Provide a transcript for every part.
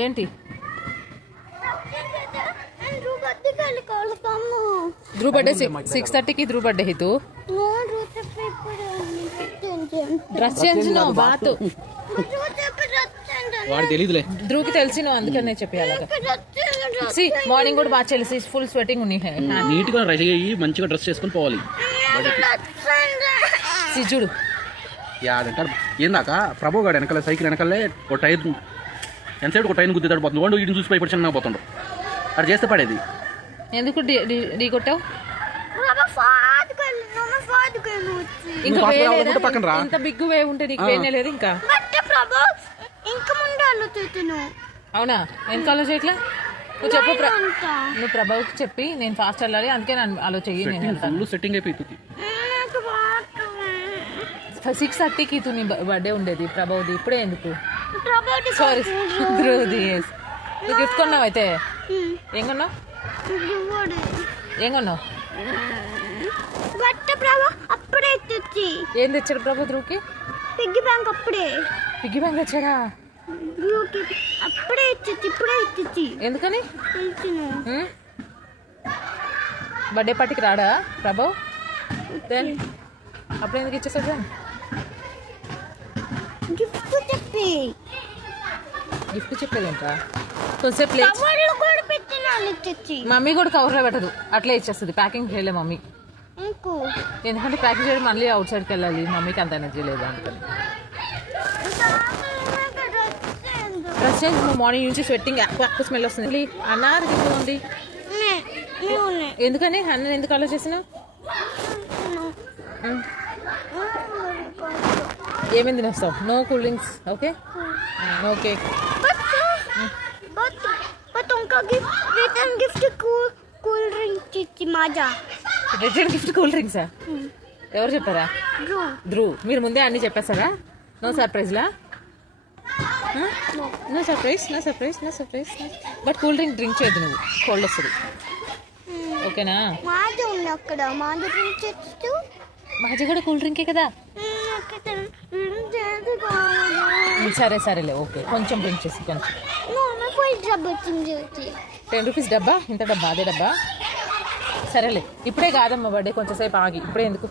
ఏంటి ధ్రువ్ బర్త్డే 6:30కి ధ్రువ్ బర్త్డే హితు డ్రెస్ చేంజ్ బాత్ వాడు తెలియదులే ధ్రువ్కి తెలిసి అందుకనే చెప్పాలి మార్నింగ్ కూడా బాగా చేయాలి ఫుల్ స్వెటింగ్ ఉన్నాయి నీట్ గా రెడీ అయ్యి మంచిగా డ్రెస్ చేసుకుని పోవాలి చూడు యాదంటాడు ఏందాక ప్రభు గాడు వెనకాల సైకిల్ వెనకాలే ఒక టైర్ ఎంతసేపు ఒక టైర్ గుద్దేదాడు పోతుంది వాడు వీటిని చూసి భయపడి చిన్నగా పోతుండు అది చేస్తే పడేది ఎందుకు ఢీ కొట్టావు ఇంత బిగ్ వే ఉంటే నీకు వేనే లేదు ఇంకా అవునా ఎంత ఆలో చేయట్లా నువ్వు చెప్పు నువ్వు ప్రభావ్కి చెప్పి నేను ఫాస్ట్ వెళ్ళాలి అందుకే నన్ను ఆలో చెయ్యి నేను సెట్టింగ్ అయిపోతుంది 6:30కి నీ బర్త్డే ఉండేది ప్రభావ్ది ఇప్పుడే ఎందుకు సారీ ధ్రువ్ది నువ్వు గిఫ్ట్ కొన్నావు అయితే ఏం కొన్నావు ఏం తెచ్చాడు ప్రభు ధ్రువ్కి పిగ్గీ బ్యాంక్ అప్పుడే పిగ్గీ బ్యాంక్ తెచ్చాడా అప్పుడే ఇప్పుడే ఇచ్చి ఎందుకని బర్త్డే పార్టీకి రాడా ప్రభు అప్పుడు ఎందుకు ఇచ్చేసాడు దాన్ని గిఫ్ట్ చెప్పేదేంట్రా కొంచెంసేపు మమ్మీ కూడా కవర్లో పెట్టదు అట్లా ఇచ్చేస్తుంది ప్యాకింగ్ చేయలే మమ్మీ ఎందుకంటే ప్యాకింగ్ చేయడం మళ్ళీ అవుట్ సైడ్కి వెళ్ళాలి మమ్మీకి అంత ఎనర్జీ లేదు అందుకని డ్రెస్ చేంజ్ మార్నింగ్ నుంచి స్వెట్టింగ్ ఎక్కువ స్మెల్ వస్తుంది అన్నారు ఉంది ఎందుకని అన్న ఎందుకు ఆలోచిస్తున్నావు ఏమేమి తినేస్తావు no cool drinks okay no cake return gift cool drink ఇచ్చి మాజా రిటర్న్ గిఫ్ట్ కూల్ డ్రింక్సా ఎవరు చెప్పారా ధ్రువ్ మీరు ముందే అన్నీ చెప్పేస్తారా నో సర్ప్రైజ్లా no surprise but cool drink drink చేయద్దు నువ్వు కోల్డ్ వస్తుంది ఓకేనా మాజా ఉంది అక్కడ మాజా డ్రింక్ చేస్తూ మాజా కూడా కూల్ డ్రింకే కదా సరేలే ఓకే కొంచెం డ్రింక్ చేసి కొంచెం 10 రూపీస్ డబ్బా ఇంత డబ్బా అదే డబ్బా సరేలే ఇప్పుడే కాదమ్మా బర్త్డే కొంచెం సేపు ఆగి ఇప్పుడే ఎందుకు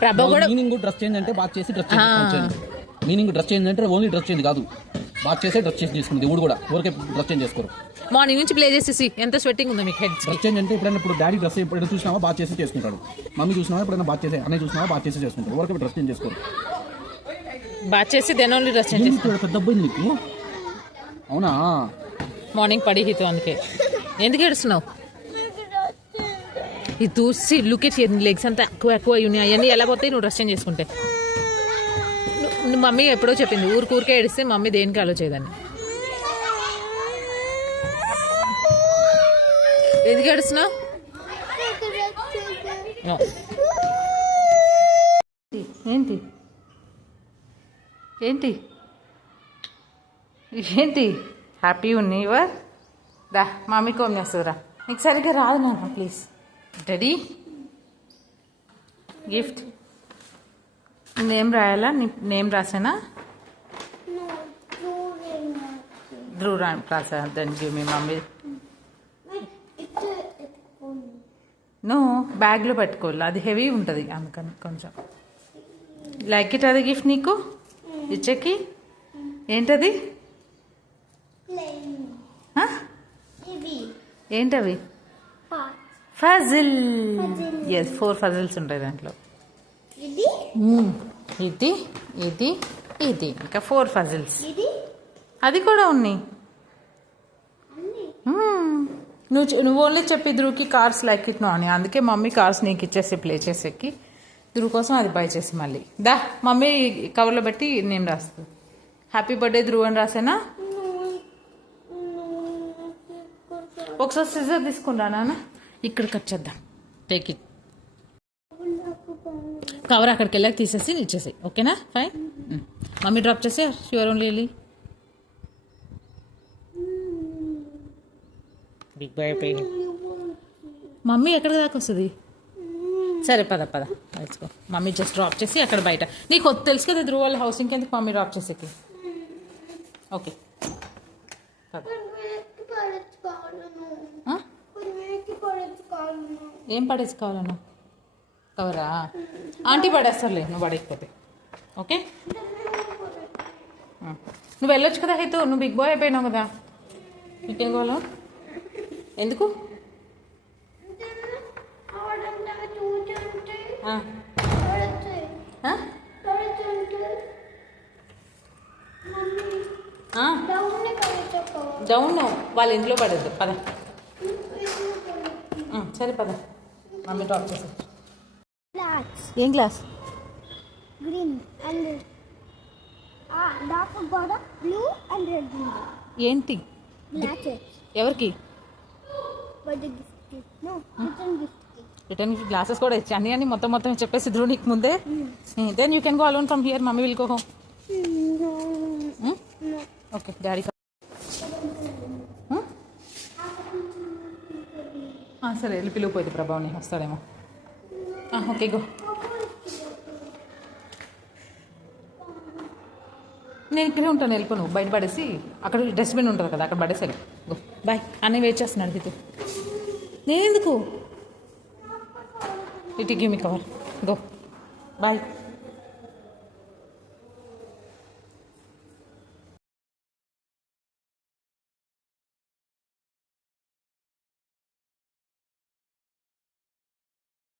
ప్రభా కూడా డ్రెస్ చేంజ్ అంటే బాగా చేసి డ్రెస్ మీనింగ్ డ్రెస్ చేంజ్ అంటే ఓన్లీ డ్రెస్ చేంజ్ కాదు బాగా చేసే డ్రెస్ చేంజ్ చేసుకుంది ఇప్పుడు కూడా ఊరికే డ్రెస్ చేంజ్ చేసుకోరు మార్నింగ్ నుంచి ప్లే చేసేసి ఎంత స్వెట్టింగ్ ఉందో మీకు హెడ్ డ్రెస్ చేంజ్ అంటే ఎప్పుడైనా ఇప్పుడు డాడీ డ్రెస్ ఎప్పుడైనా చూసినావా బాగా చేసి చేసుకుంటాడు మమ్మీ చూసినావా ఎప్పుడైనా బాగా చేసే అన్నయ్య చూసినావా బాగా చేసి చేసుకుంటారు ఊరికే డ్రెస్ చేంజ్ చేసుకోరు బాగా చేసి దెన్ ఓన్లీ డ్రెస్ చేంజ్ చేసుకోరు పెద్ద అబ్బాయి నీకు అవునా మార్నింగ్ పడి హితు అందుకే ఎందుకు ఏడుస్తున్నావు ఇది చూసి లుక్ ఇట్ లెగ్స్ అంతా ఎక్కువ ఉన్నాయి అవన్నీ ఎలా పోతాయి నువ్వు డ్రెస్ చేంజ్ చేసుకుంటే మమ్మీ ఎప్పుడో చెప్పింది ఊరికే ఏడిస్తే మమ్మీ దేనికి ఆలోచేదాన్ని ఎందుకు ఏడుస్తున్నావు ఏంటి ఏంటి ఏంటి హ్యాపీ ఉన్నాయి ఇవర్ రా మమ్మీ కోమ్ చేస్తుందిరా నీకు సరిగ్గా రాదు నాన్న ప్లీజ్ డాడీ గిఫ్ట్ నేమ్ రాయాలా నీ నేమ్ రాసానా ధ్రువ్ రాసా then give me mummy no బ్యాగ్లో పెట్టుకోవాలి అది హెవీ ఉంటుంది అందుకని కొంచెం లైక్ ఇట్ అది గిఫ్ట్ నీకు ఇచ్చకి ఏంటది ఏంటవి ఫజిల్ ఎస్ 4 ఫజిల్స్ ఉంటాయి దాంట్లో ఇది ఇది ఇది ఇంకా 4 ఫజిల్స్ అది కూడా ఉన్నాయి నువ్వు ఓన్లీ చెప్పి ధ్రువ్కి కార్స్ లైక్ ఇట్ నో అని అందుకే మమ్మీ కార్స్ నీకు ఇచ్చేసి ప్లే చేసేకి ధ్రువ్ కోసం అది బై చేసి మళ్ళీ దా మమ్మీ కవర్లో పెట్టి నేను రాస్తుంది హ్యాపీ బర్త్డే ధ్రువ్ అని రాసేనా ఒకసారి సిజర్ తీసుకున్నా నాన్న ఇక్కడ కట్ చేద్దాం టేక్ ఇట్ కవర్ అక్కడికి వెళ్ళాక తీసేసి ఇచ్చేసాయి ఓకేనా ఫైన్ మమ్మీ డ్రాప్ చేసి ష్యూర్ ఓన్లీ వెళ్ళి బిగ్ బాయ్ మమ్మీ ఎక్కడికి దాకా వస్తుంది సరే పద let's మమ్మీ జస్ట్ డ్రాప్ చేసి అక్కడ బయట నీకు తెలుసు కదా ధ్రువ్ వాళ్ళ హౌసింగ్కి ఎందుకు మమ్మీ డ్రాప్ చేసేకి ఓకే పద. వేకి పడచ్చు కావాలను ఆ? వేకి పడచ్చు కావాలను ఏం పడేసి కావాలన్నా కవరా ఆంటీ పడేస్తారులే నువ్వు పడేకపోతే ఓకే నువ్వు వెళ్ళొచ్చు కదా హైతు నువ్వు బిగ్ బాయ్ అయిపోయినావు కదా ఇంకేం కావాలా ఎందుకు ఆడంటే చూచుంటే ఆ. పడచ్చు ఆ? పడుతుంటే మమ్మీ ఆ. డౌన్ పడచ్చు డౌన్ వాళ్ళ ఇంట్లో పడద్దు పద సరే పద మమ్మీ డ్రాప్ చేసి ఫ్లాట్స్ ఏం క్లాస్ గ్రీన్ అండ్ డార్క్ గోడ బ్లూ అండ్ రెడ్ ఉంది ఏంటి గ్లాసెస్ ఎవరికి birthday gift no return gift return glasses కూడా ఇచ్చి అన్ని మొత్తం చెప్పేసి ధ్రువ నీకు ముందే then you can go alone from here mummy will go home okay daddy సరే వెళ్ళి పిలువుపోయింది ప్రభావ్ని వస్తాడేమో ఓకే గో నేను ఇక్కడే ఉంటాను వెళ్ళిపో నువ్వు బయట పడేసి అక్కడ డస్ట్బిన్ ఉంటుంది కదా అక్కడ పడేసి వెళ్ళి గో బాయ్ అన్నీ వెయిట్ చేస్తున్నాడు హితు నేను ఎందుకు ఇటు give me cover go bye